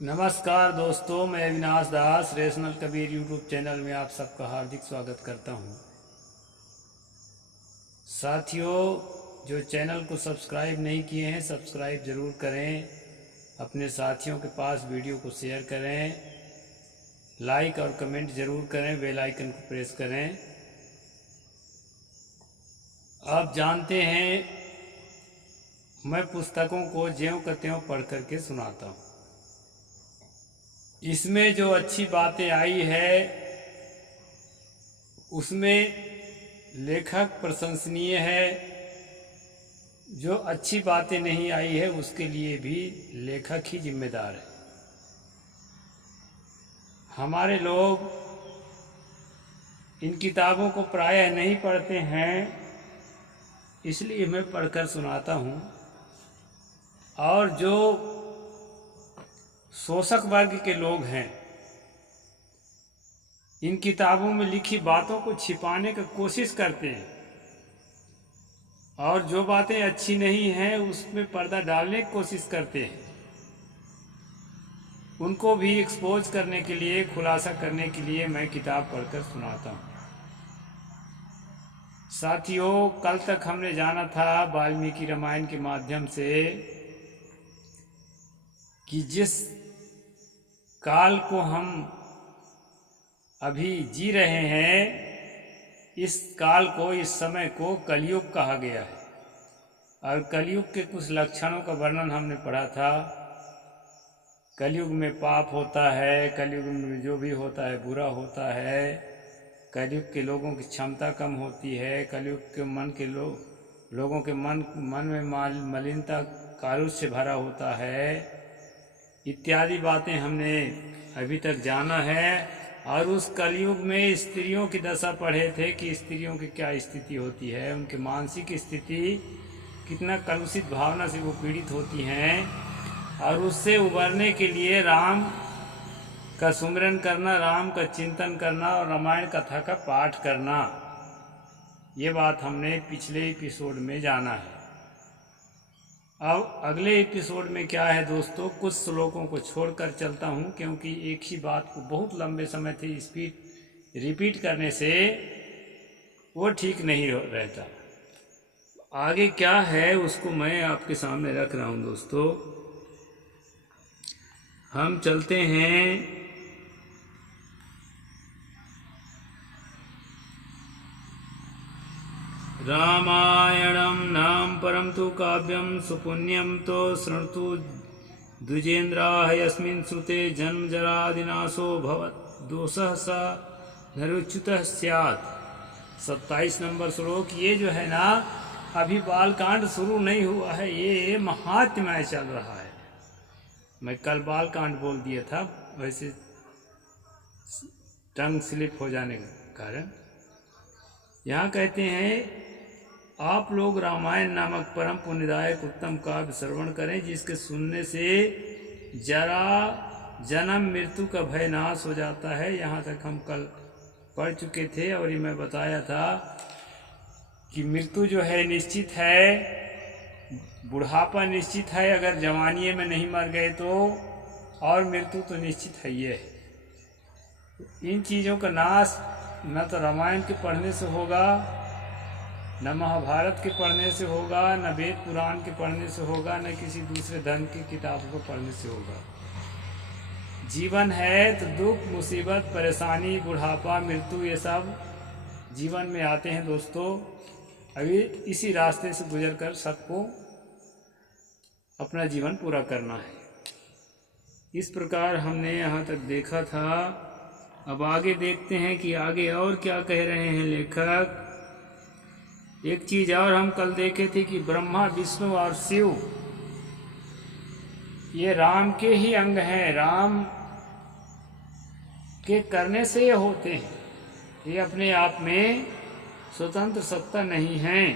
नमस्कार दोस्तों, मैं अविनाश दास रेशनल कबीर यूट्यूब चैनल में आप सबका हार्दिक स्वागत करता हूं। साथियों, जो चैनल को सब्सक्राइब नहीं किए हैं सब्सक्राइब ज़रूर करें। अपने साथियों के पास वीडियो को शेयर करें, लाइक और कमेंट ज़रूर करें, बेल आइकन को प्रेस करें। आप जानते हैं, मैं पुस्तकों को ज्यों का त्यों पढ़ करके सुनाता हूँ। इसमें जो अच्छी बातें आई है उसमें लेखक प्रशंसनीय है, जो अच्छी बातें नहीं आई है उसके लिए भी लेखक ही जिम्मेदार है। हमारे लोग इन किताबों को प्रायः नहीं पढ़ते हैं, इसलिए मैं पढ़कर सुनाता हूँ। और जो शोषक वर्ग के लोग हैं, इन किताबों में लिखी बातों को छिपाने की कोशिश करते हैं और जो बातें अच्छी नहीं हैं उसमें पर्दा डालने की कोशिश करते हैं। उनको भी एक्सपोज करने के लिए, खुलासा करने के लिए मैं किताब पढ़कर सुनाता हूँ। साथियों, कल तक हमने जाना था वाल्मीकि रामायण के माध्यम से कि जिस काल को हम अभी जी रहे हैं, इस काल को, इस समय को कलयुग कहा गया है। और कलयुग के कुछ लक्षणों का वर्णन हमने पढ़ा था। कलयुग में पाप होता है, कलयुग में जो भी होता है बुरा होता है, कलयुग के लोगों की क्षमता कम होती है, कलयुग के मन के लोगों के मन में मलिनता कारुष्य से भरा होता है, इत्यादि बातें हमने अभी तक जाना है। और उस कलयुग में स्त्रियों की दशा पढ़े थे कि स्त्रियों की क्या स्थिति होती है, उनकी मानसिक स्थिति कितना कलुषित भावना से वो पीड़ित होती हैं। और उससे उबरने के लिए राम का सुमिरन करना, राम का चिंतन करना और रामायण कथा का पाठ करना, ये बात हमने पिछले एपिसोड में जाना है। अब अगले एपिसोड में क्या है दोस्तों, कुछ श्लोकों को छोड़कर चलता हूँ, क्योंकि एक ही बात को बहुत लंबे समय से रिपीट करने से वो ठीक नहीं रहता। आगे क्या है उसको मैं आपके सामने रख रहा हूँ दोस्तों। हम चलते हैं रामायणं नाम परम तो काव्यम सुपुण्यम तो शृणुतु द्विजेन्द्राः यस्मिन् श्रुते जन्म जरादिनाशो भवत् दोषः स नरुच्युतः स्यात्। 27 नंबर श्लोक। ये जो है ना, अभी बालकांड शुरू नहीं हुआ है, ये महात्म्य चल रहा है। मैं कल बालकांड बोल दिया था, वैसे टंग स्लिप हो जाने के कारण। यहाँ कहते हैं, आप लोग रामायण नामक परम पुण्यदायक उत्तम काव्य श्रवण करें, जिसके सुनने से जरा जन्म मृत्यु का भय नाश हो जाता है। यहाँ तक हम कल पढ़ चुके थे और ये मैं बताया था कि मृत्यु जो है निश्चित है, बुढ़ापा निश्चित है, अगर जवानी में नहीं मर गए तो, और मृत्यु तो निश्चित है। ये इन चीज़ों का नाश न तो रामायण के पढ़ने से होगा, न महाभारत के पढ़ने से होगा, न वेद पुराण के पढ़ने से होगा, न किसी दूसरे धर्म की किताबों को पढ़ने से होगा। जीवन है तो दुख, मुसीबत, परेशानी, बुढ़ापा, मृत्यु, ये सब जीवन में आते हैं दोस्तों। अभी इसी रास्ते से गुजरकर सबको अपना जीवन पूरा करना है। इस प्रकार हमने यहाँ तक देखा था। अब आगे देखते हैं कि आगे और क्या कह रहे हैं लेखक। एक चीज और हम कल देखे थे कि ब्रह्मा, विष्णु और शिव ये राम के ही अंग हैं, राम के करने से ये होते हैं, ये अपने आप में स्वतंत्र सत्ता नहीं है।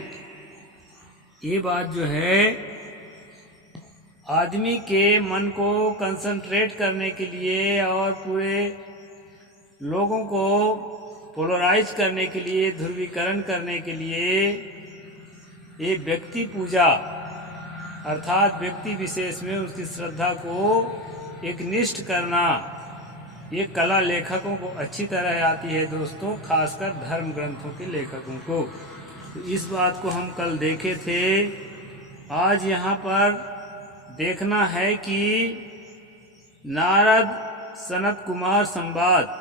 ये बात जो है आदमी के मन को कंसंट्रेट करने के लिए और पूरे लोगों को पोलराइज करने के लिए, ध्रुवीकरण करने के लिए, ये व्यक्ति पूजा अर्थात व्यक्ति विशेष में उसकी श्रद्धा को एकनिष्ठ करना, ये कला लेखकों को अच्छी तरह आती है दोस्तों, खासकर धर्म ग्रंथों के लेखकों को। तो इस बात को हम कल देखे थे। आज यहाँ पर देखना है कि नारद सनत कुमार संवाद,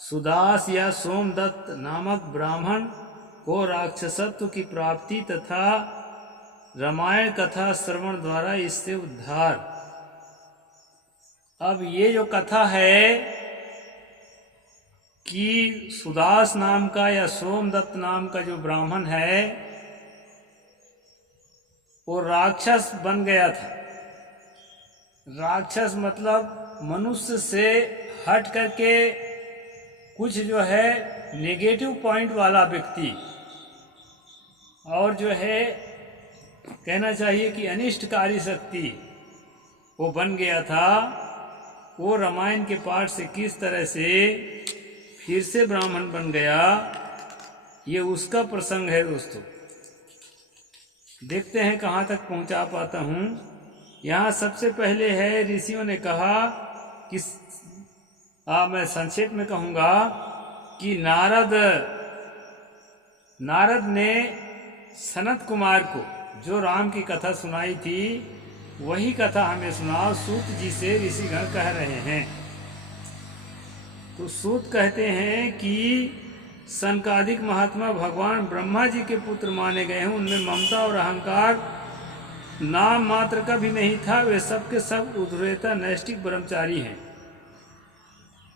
सुदास या सोमदत्त नामक ब्राह्मण को राक्षसत्व की प्राप्ति तथा रामायण कथा श्रवण द्वारा इससे उद्धार। अब ये जो कथा है कि सुदास नाम का या सोमदत्त नाम का जो ब्राह्मण है वो राक्षस बन गया था। राक्षस मतलब मनुष्य से हट करके कुछ जो है नेगेटिव पॉइंट वाला व्यक्ति, और जो है कहना चाहिए कि अनिष्टकारी शक्ति वो बन गया था। वो रामायण के पाठ से किस तरह से फिर से ब्राह्मण बन गया, ये उसका प्रसंग है दोस्तों। देखते हैं कहाँ तक पहुँचा पाता हूँ। यहाँ सबसे पहले है, ऋषियों ने कहा कि मैं संक्षेप में कहूँगा कि नारद ने सनत कुमार को जो राम की कथा सुनाई थी, वही कथा हमें सुनाओ, सूत जी से ऋषिगण कह रहे हैं। तो सूत कहते हैं कि सनकादिक महात्मा भगवान ब्रह्मा जी के पुत्र माने गए हैं। उनमें ममता और अहंकार नाम मात्र का भी नहीं था। वे सबके सब उद्धरेता नैष्टिक ब्रह्मचारी हैं।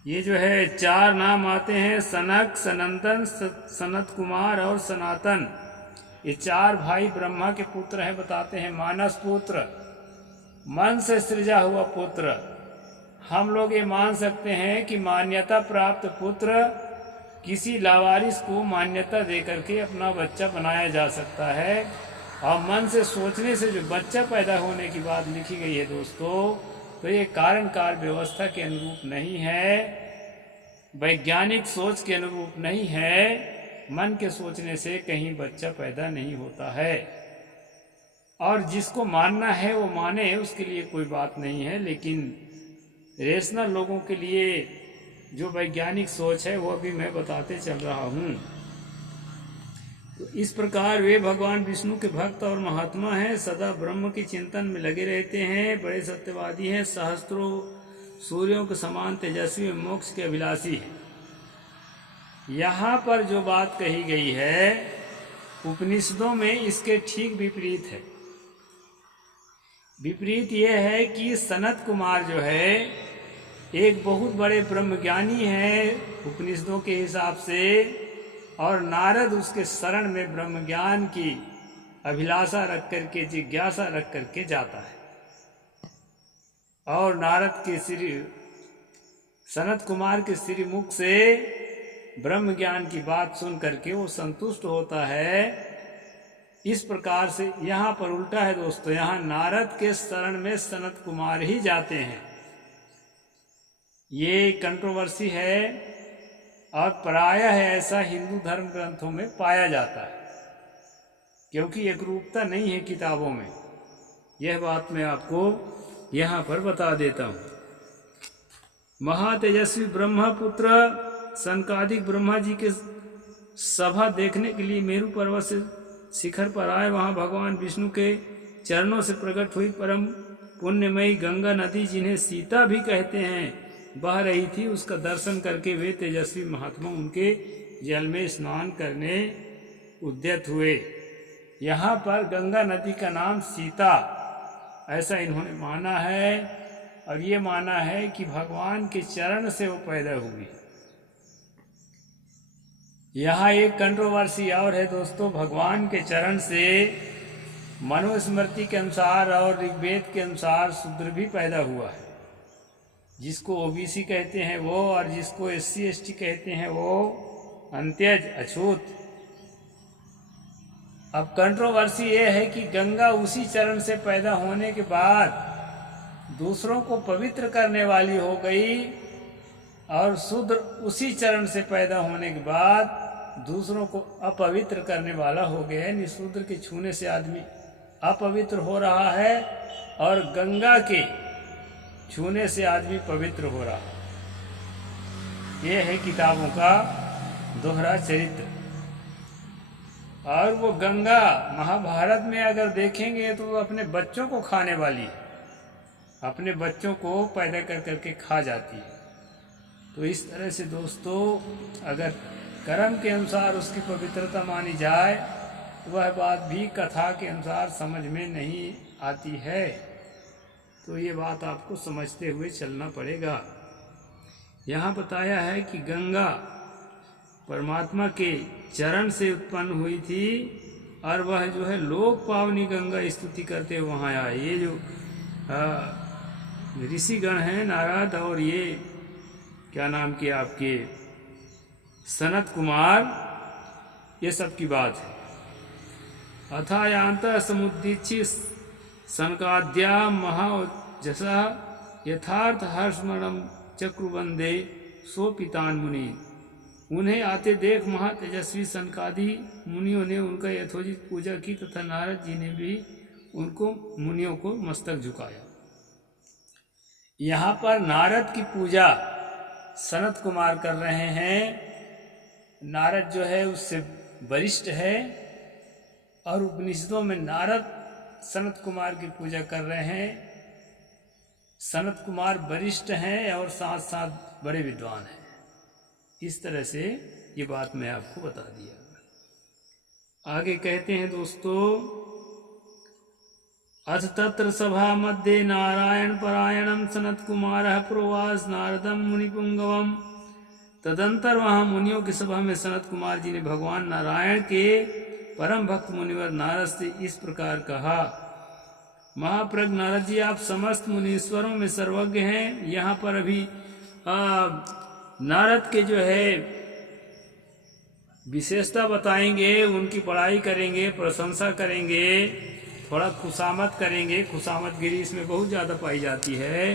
ये जो है 4 नाम आते हैं, सनक, सनंदन, सनत कुमार और सनातन। ये 4 भाई ब्रह्मा के पुत्र हैं। बताते हैं मानस पुत्र, मन से सृजा हुआ पुत्र। हम लोग ये मान सकते हैं कि मान्यता प्राप्त पुत्र किसी लावारिस को मान्यता देकर के अपना बच्चा बनाया जा सकता है। और मन से सोचने से जो बच्चा पैदा होने की बात लिखी गई है दोस्तों, तो ये कारण काल व्यवस्था के अनुरूप नहीं है, वैज्ञानिक सोच के अनुरूप नहीं है। मन के सोचने से कहीं बच्चा पैदा नहीं होता है। और जिसको मानना है वो माने, उसके लिए कोई बात नहीं है। लेकिन रेशनल लोगों के लिए जो वैज्ञानिक सोच है वो अभी मैं बताते चल रहा हूँ। तो इस प्रकार वे भगवान विष्णु के भक्त और महात्मा हैं, सदा ब्रह्म के चिंतन में लगे रहते हैं, बड़े सत्यवादी हैं, सहस्त्रों सूर्यों के समान तेजस्वी मोक्ष के अभिलाषी हैं। यहाँ पर जो बात कही गई है उपनिषदों में इसके ठीक विपरीत है। विपरीत ये है कि सनत कुमार जो है एक बहुत बड़े ब्रह्मज्ञानी हैं उपनिषदों के हिसाब से, और नारद उसके शरण में ब्रह्मज्ञान की अभिलाषा रख करके, जिज्ञासा रख करके जाता है। और नारद के सनत कुमार के श्रीमुख से ब्रह्म ज्ञान की बात सुन करके वो संतुष्ट होता है। इस प्रकार से यहाँ पर उल्टा है दोस्तों। यहाँ नारद के शरण में सनत कुमार ही जाते हैं। ये कंट्रोवर्सी है और प्रायः ऐसा हिंदू धर्म ग्रंथों में पाया जाता है, क्योंकि एकरूपता नहीं है किताबों में। यह बात मैं आपको यहाँ पर बता देता हूँ। महातेजस्वी ब्रह्मपुत्र सनकादिक ब्रह्मा जी के सभा देखने के लिए मेरु पर्वत से शिखर पर आए। वहाँ भगवान विष्णु के चरणों से प्रकट हुई परम पुण्यमयी गंगा नदी, जिन्हें सीता भी कहते हैं, बह रही थी। उसका दर्शन करके वे तेजस्वी महात्मा उनके जल में स्नान करने उद्यत हुए। यहाँ पर गंगा नदी का नाम सीता, ऐसा इन्होंने माना है। और ये माना है कि भगवान के चरण से वो पैदा हुई। यहाँ एक कंट्रोवर्सी और है दोस्तों। भगवान के चरण से मनुस्मृति के अनुसार और ऋग्वेद के अनुसार शूद्र भी पैदा हुआ है। जिसको ओबीसी कहते हैं वो, और जिसको SC ST कहते हैं वो अंत्यज अछूत। अब कंट्रोवर्सी ये है कि गंगा उसी चरण से पैदा होने के बाद दूसरों को पवित्र करने वाली हो गई, और शूद्र उसी चरण से पैदा होने के बाद दूसरों को अपवित्र करने वाला हो गया है। शूद्र के छूने से आदमी अपवित्र हो रहा है, और गंगा के छूने से आदमी पवित्र हो रहा। ये है किताबों का दोहरा चरित्र। और वो गंगा महाभारत में अगर देखेंगे तो वो अपने बच्चों को खाने वाली है, अपने बच्चों को पैदा कर करके खा जाती है। तो इस तरह से दोस्तों अगर कर्म के अनुसार उसकी पवित्रता मानी जाए तो वह बात भी कथा के अनुसार समझ में नहीं आती है। तो ये बात आपको समझते हुए चलना पड़ेगा। यहाँ बताया है कि गंगा परमात्मा के चरण से उत्पन्न हुई थी और वह जो है लोक पावनी गंगा स्तुति करते वहाँ आए। ये जो ऋषिगण हैं नारद और ये क्या नाम के आपके सनत कुमार, ये सब की बात है। अथायांत समुद्दीक्षि सनकाद्या महाजसा यथार्थ हर्षमणम चक्रवंदे सोपितान मुनि। उन्हें आते देख महातेजस्वी सनकादि मुनियों ने उनका यथोचित पूजा की तथा नारद जी ने भी उनको मुनियों को मस्तक झुकाया। यहाँ पर नारद की पूजा सनत कुमार कर रहे हैं। नारद जो है उससे वरिष्ठ है और उपनिषदों में नारद सनत कुमार की पूजा कर रहे हैं। सनत कुमार वरिष्ठ हैं और साथ साथ बड़े विद्वान हैं। इस तरह से ये बात मैं आपको बता दिया। आगे कहते हैं दोस्तों, अथ तत्र सभा मध्ये नारायण परायणम सनत कुमार प्रोवास नारदम मुनिपुंगवम। तदंतर वहाँ मुनियों की सभा में सनत कुमार जी ने भगवान नारायण के परम भक्त मुनिवर नारद से इस प्रकार कहा, महाप्रज्ञ नारद जी, आप समस्त मुनीश्वरों में सर्वज्ञ हैं। यहाँ पर अभी नारद के जो है विशेषता बताएंगे, उनकी बड़ाई करेंगे, प्रशंसा करेंगे, थोड़ा खुशामद करेंगे। खुशामदगिरी इसमें बहुत ज़्यादा पाई जाती है।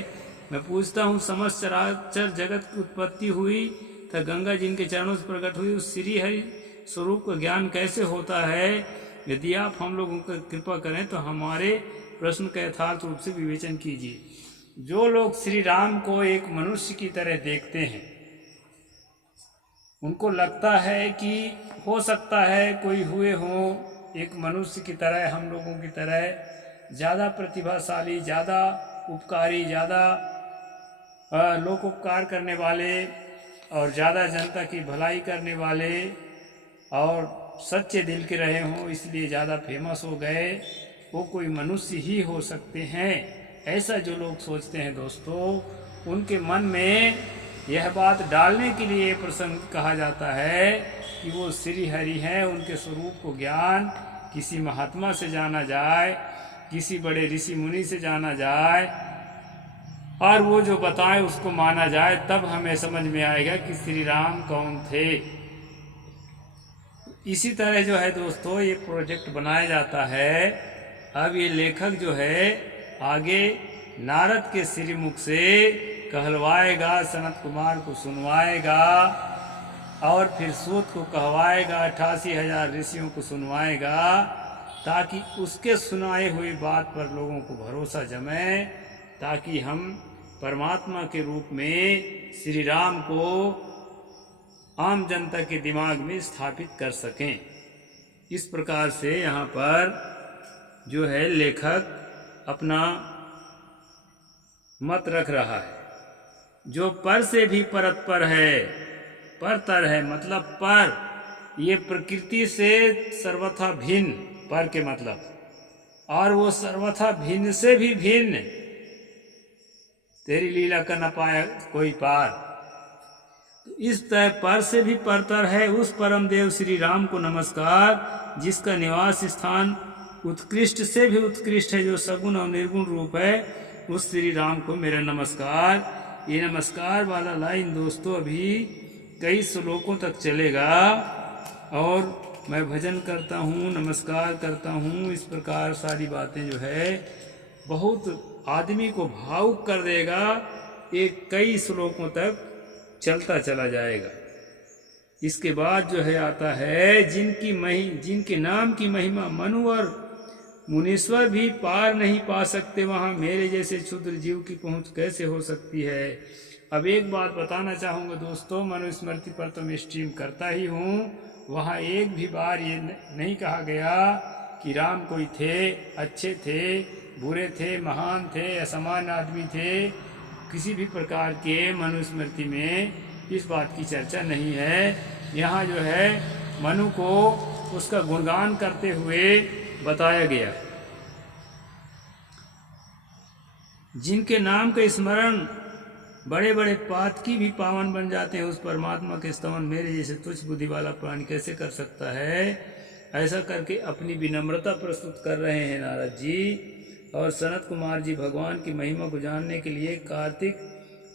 मैं पूछता हूँ, समस्त चराचर जगत की उत्पत्ति हुई तो गंगा जिनके चरणों से प्रकट हुई, उस श्री हरि स्वरूप का ज्ञान कैसे होता है? यदि आप हम लोगों को कृपा करें तो हमारे प्रश्न का यथार्थ रूप से विवेचन कीजिए। जो लोग श्री राम को एक मनुष्य की तरह देखते हैं, उनको लगता है कि हो सकता है कोई हुए हों एक मनुष्य की तरह, हम लोगों की तरह ज़्यादा प्रतिभाशाली, ज़्यादा उपकारी, ज़्यादा लोकोपकार करने वाले और ज़्यादा जनता की भलाई करने वाले और सच्चे दिल के रहे हों, इसलिए ज़्यादा फेमस हो गए, वो कोई मनुष्य ही हो सकते हैं। ऐसा जो लोग सोचते हैं दोस्तों, उनके मन में यह बात डालने के लिए प्रसंग कहा जाता है कि वो श्री हरि हैं। उनके स्वरूप को ज्ञान किसी महात्मा से जाना जाए, किसी बड़े ऋषि मुनि से जाना जाए और वो जो बताएं उसको माना जाए, तब हमें समझ में आएगा कि श्री राम कौन थे। इसी तरह जो है दोस्तों ये प्रोजेक्ट बनाया जाता है। अब ये लेखक जो है आगे नारद के श्रीमुख से कहलवाएगा, सनत कुमार को सुनवाएगा और फिर सूत को कहवाएगा, 88,000 ऋषियों को सुनवाएगा, ताकि उसके सुनाए हुई बात पर लोगों को भरोसा जमे, ताकि हम परमात्मा के रूप में श्री राम को आम जनता के दिमाग में स्थापित कर सकें। इस प्रकार से यहाँ पर जो है लेखक अपना मत रख रहा है। जो पर से भी परतपर है, परतर है मतलब पर, ये प्रकृति से सर्वथा भिन्न, पर के मतलब, और वो सर्वथा भिन्न से भी भिन्न, तेरी लीला का न पाया कोई पार। तो इस तरह पर से भी परतर है उस परम देव श्री राम को नमस्कार, जिसका निवास स्थान उत्कृष्ट से भी उत्कृष्ट है, जो सगुण और निर्गुण रूप है, उस श्री राम को मेरा नमस्कार। ये नमस्कार वाला लाइन दोस्तों अभी कई श्लोकों तक चलेगा और मैं भजन करता हूँ, नमस्कार करता हूँ, इस प्रकार सारी बातें जो है बहुत आदमी को भावुक कर देगा। एक कई श्लोकों तक चलता चला जाएगा। इसके बाद जो है आता है जिनके नाम की महिमा मनु और मुनीश्वर भी पार नहीं पा सकते, वहाँ मेरे जैसे क्षुद्र जीव की पहुँच कैसे हो सकती है। अब एक बात बताना चाहूँगा दोस्तों, मनुस्मृति पर तो मैं स्ट्रीम करता ही हूँ, वहाँ एक भी बार ये नहीं कहा गया कि राम कोई थे, अच्छे थे, बुरे थे, महान थे, असमान आदमी थे। किसी भी प्रकार के मनुस्मृति में इस बात की चर्चा नहीं है। यहाँ जो है मनु को उसका गुणगान करते हुए बताया गया। जिनके नाम का स्मरण बड़े बड़े पातकी भी पावन बन जाते हैं, उस परमात्मा के स्तवन मेरे जैसे तुच्छ बुद्धि वाला प्राणी कैसे कर सकता है। ऐसा करके अपनी विनम्रता प्रस्तुत कर रहे हैं नारद जी। और सनत कुमार जी भगवान की महिमा को जानने के लिए कार्तिक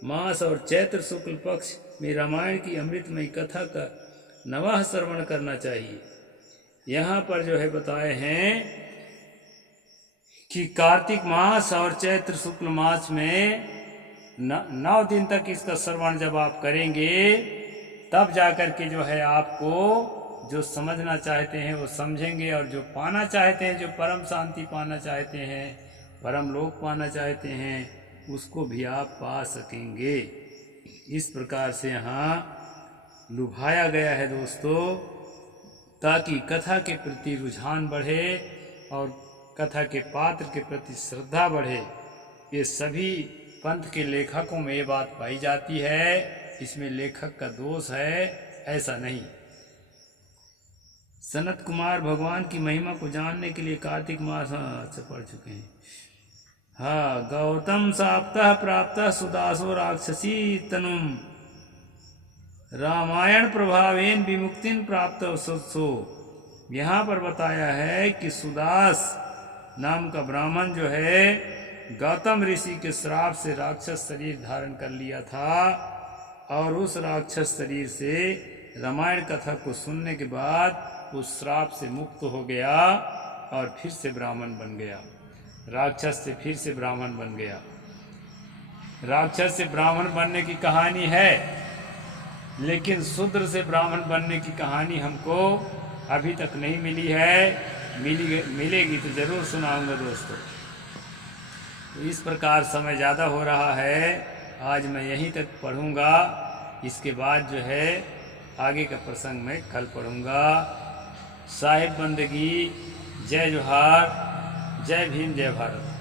मास और चैत्र शुक्ल पक्ष में रामायण की अमृतमयी कथा का नवाह श्रवण करना चाहिए। यहाँ पर जो है बताए हैं कि कार्तिक मास और चैत्र शुक्ल मास में 9 दिन तक इसका श्रवण जब आप करेंगे, तब जाकर के जो है आपको जो समझना चाहते हैं वो समझेंगे, और जो पाना चाहते हैं, जो परम शांति पाना चाहते हैं, परम लोक पाना चाहते हैं, उसको भी आप पा सकेंगे। इस प्रकार से यहाँ लुभाया गया है दोस्तों, ताकि कथा के प्रति रुझान बढ़े और कथा के पात्र के प्रति श्रद्धा बढ़े। ये सभी पंथ के लेखकों में ये बात पाई जाती है, इसमें लेखक का दोष है, ऐसा नहीं। सनत कुमार भगवान की महिमा को जानने के लिए कार्तिक मास से पढ़ चुके हैं। हाँ, गौतम साप्ताह प्राप्त सुदासो राक्षसी तनुम रामायण प्रभावेन विमुक्तिन प्राप्त सत्सो। यहाँ पर बताया है कि सुदास नाम का ब्राह्मण जो है गौतम ऋषि के श्राप से राक्षस शरीर धारण कर लिया था, और उस राक्षस शरीर से रामायण कथा को सुनने के बाद उस श्राप से मुक्त हो गया और फिर से ब्राह्मण बन गया। राक्षस से फिर से ब्राह्मण बन गया। राक्षस से ब्राह्मण बनने की कहानी है, लेकिन शूद्र से ब्राह्मण बनने की कहानी हमको अभी तक नहीं मिली है। मिलेगी तो जरूर सुनाऊंगा दोस्तों। तो इस प्रकार समय ज़्यादा हो रहा है, आज मैं यहीं तक पढ़ूंगा। इसके बाद जो है आगे का प्रसंग मैं कल पढ़ूंगा। साहिब बंदगी, जय जोहार, जय भीम, जय भारत।